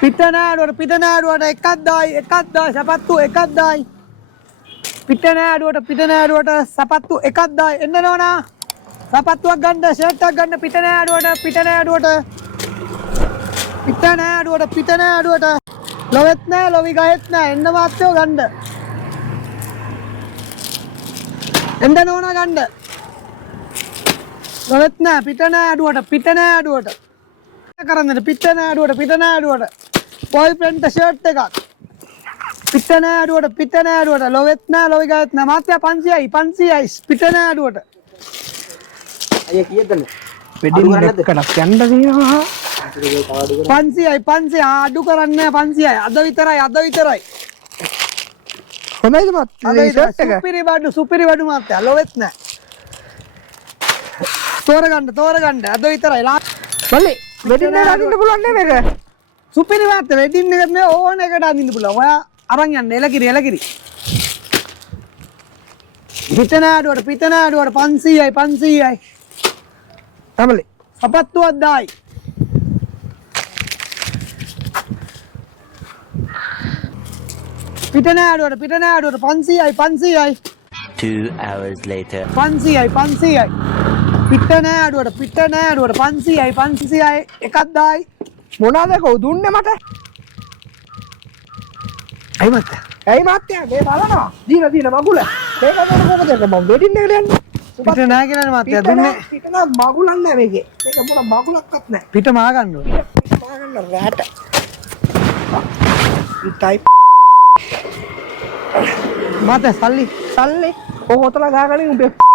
පිටනෑඩුවට එකක් දායි සපත්තු එකක් දායි පිටනෑඩුවට සපත්තු එකක් දායි එන්න නෝනා සපත්තුවක් ගන්න ෂර්ට් එකක් ගන්න පිටනෑඩුවට ලොවෙත් නෑ ලොවි ගහෙත් නෑ එන්න මාත්‍යෝ ගන්න එන්න නෝනා ගන්න ලොවෙත් නෑ පිටනෑඩුවට කරන්නට පිටනෑඩුවට බොයිෆ්‍රෙන්ඩ් ෂර්ට් එකක් පිටනෑඩුවට ලොවෙත් නෑ ලොවි ගහෙත් නෑ මාත්‍ය 500යි පිටනෑඩුවට අයියා කීයද වෙඩින් එකට යන්න තියෙනවා 500 අඩු කරන්නේ 500යි අද විතරයි හොඳයිද මත් ෂර්ට් එක සුපිරි බඩු මාත්‍ය ලොවෙත් නෑ තෝරගන්න අද විතරයි බල්ලි වෙඩින් එක අදින්න පුළුවන් නේ මේක සුපිරි මාත්‍ය වෙඩින් එකට නේ ඕන එකට අදින්න පුළුවන් ඔයා අරන් යන්න එලකිරි පිටනෑඩුවට 500යි තමලි සපත්තුවක් දායි පිටනෑඩුවට 500යි 2 hours later 500යි පිටනෑඩුවට 500යි එකක් දායි මොනවාද කෝ දුන්නේ මට ඇයි මාත්‍යා මේ බලනවා දීන මගුල මේක මොන කොහොමද මම වෙඩින් එකට යන්නේ පිට නෑ කියලා මාත්‍යා දුන්නේ පිට නම් මගුලක් නෑ මේකේ මේක මොන මගුලක්වත් නෑ පිට මා ගන්න ඕනේ පිට මාගන්න රැට ටයිප් මාත්‍යා සල්ලි ඔය හොතලා ගහගලින් උඹේ